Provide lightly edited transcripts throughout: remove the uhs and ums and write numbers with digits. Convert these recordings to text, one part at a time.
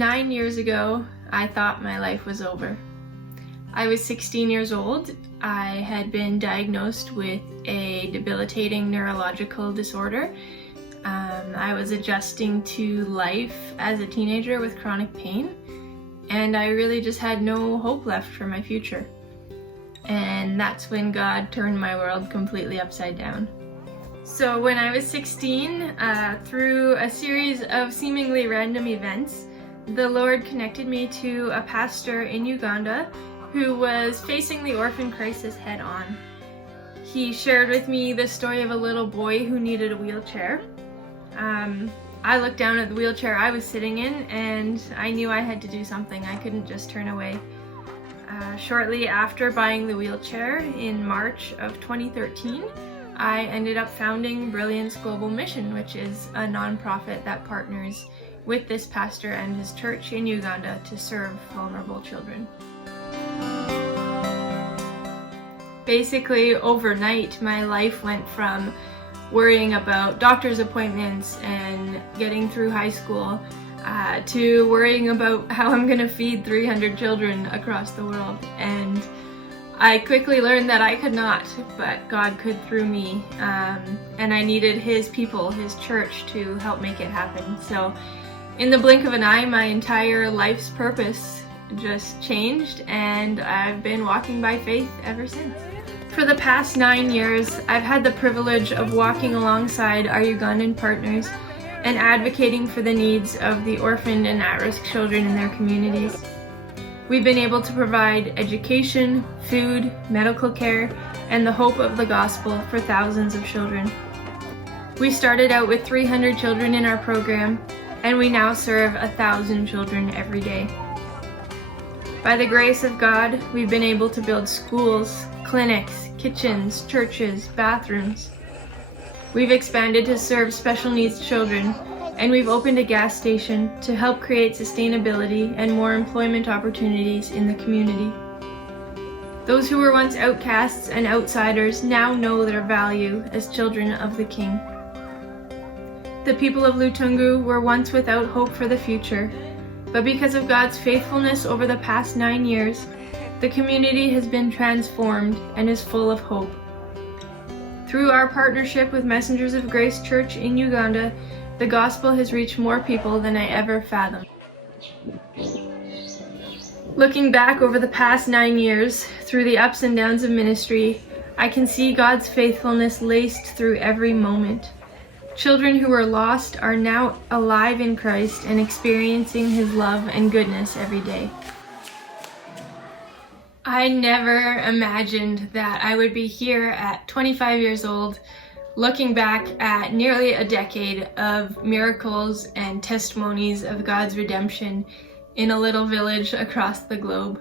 9 years ago, I thought my life was over. I was 16 years old. I had been diagnosed with a debilitating neurological disorder. I was adjusting to life as a teenager with chronic pain, and I really just had no hope left for my future. And that's when God turned my world completely upside down. So when I was 16, through a series of seemingly random events, the Lord connected me to a pastor in Uganda who was facing the orphan crisis head on. He shared with me the story of a little boy who needed a wheelchair. I looked down at the wheelchair I was sitting in and I knew I had to do something. I couldn't just turn away. Shortly after buying the wheelchair in March of 2013, I ended up founding Brilliance Global Mission, which is a nonprofit that partners with this pastor and his church in Uganda to serve vulnerable children. Basically, overnight, my life went from worrying about doctor's appointments and getting through high school to worrying about how I'm gonna feed 300 children across the world. And I quickly learned that I could not, but God could through me. And I needed His people, His church, to help make it happen. So in the blink of an eye, my entire life's purpose just changed, and I've been walking by faith ever since. For the past 9 years, I've had the privilege of walking alongside our Ugandan partners and advocating for the needs of the orphaned and at-risk children in their communities. We've been able to provide education, food, medical care, and the hope of the gospel for thousands of children. We started out with 300 children in our program, and we now serve 1,000 children every day. By the grace of God, we've been able to build schools, clinics, kitchens, churches, bathrooms. We've expanded to serve special needs children, and we've opened a gas station to help create sustainability and more employment opportunities in the community. Those who were once outcasts and outsiders now know their value as children of the King. The people of Lutungu were once without hope for the future, but because of God's faithfulness over the past 9 years, the community has been transformed and is full of hope. Through our partnership with Messengers of Grace Church in Uganda, the gospel has reached more people than I ever fathomed. Looking back over the past 9 years, through the ups and downs of ministry, I can see God's faithfulness laced through every moment. Children who were lost are now alive in Christ and experiencing His love and goodness every day. I never imagined that I would be here at 25 years old, looking back at nearly a decade of miracles and testimonies of God's redemption in a little village across the globe.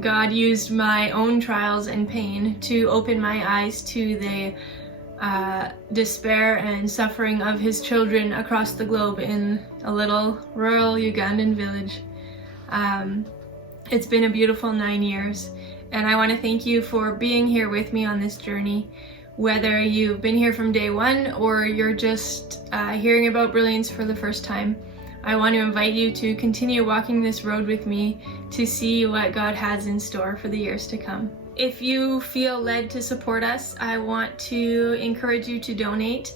God used my own trials and pain to open my eyes to the despair and suffering of His children across the globe in a little rural Ugandan village. It's been a beautiful 9 years, and I want to thank you for being here with me on this journey. Whether you've been here from day one or you're just hearing about Brilliance for the first time, I want to invite you to continue walking this road with me to see what God has in store for the years to come. If you feel led to support us, I want to encourage you to donate.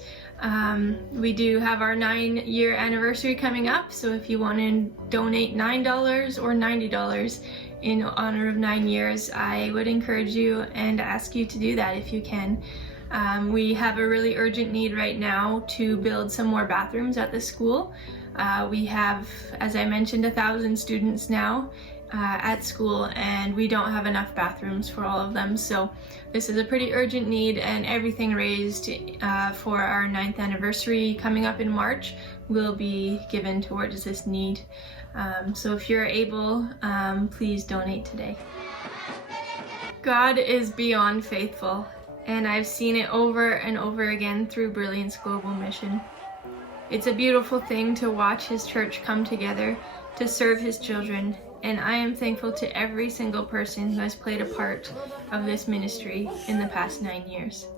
We do have our 9-year anniversary coming up, so if you want to donate $9 or $90 in honor of 9 years, I would encourage you and ask you to do that if you can. We have a really urgent need right now to build some more bathrooms at the school. We have, as I mentioned, 1,000 students now at school, and we don't have enough bathrooms for all of them. So this is a pretty urgent need, and everything raised for our 9th anniversary coming up in March will be given towards this need. So if you're able, please donate today. God is beyond faithful, and I've seen it over and over again through Brilliance Global Mission. It's a beautiful thing to watch His church come together to serve His children, and I am thankful to every single person who has played a part of this ministry in the past 9 years.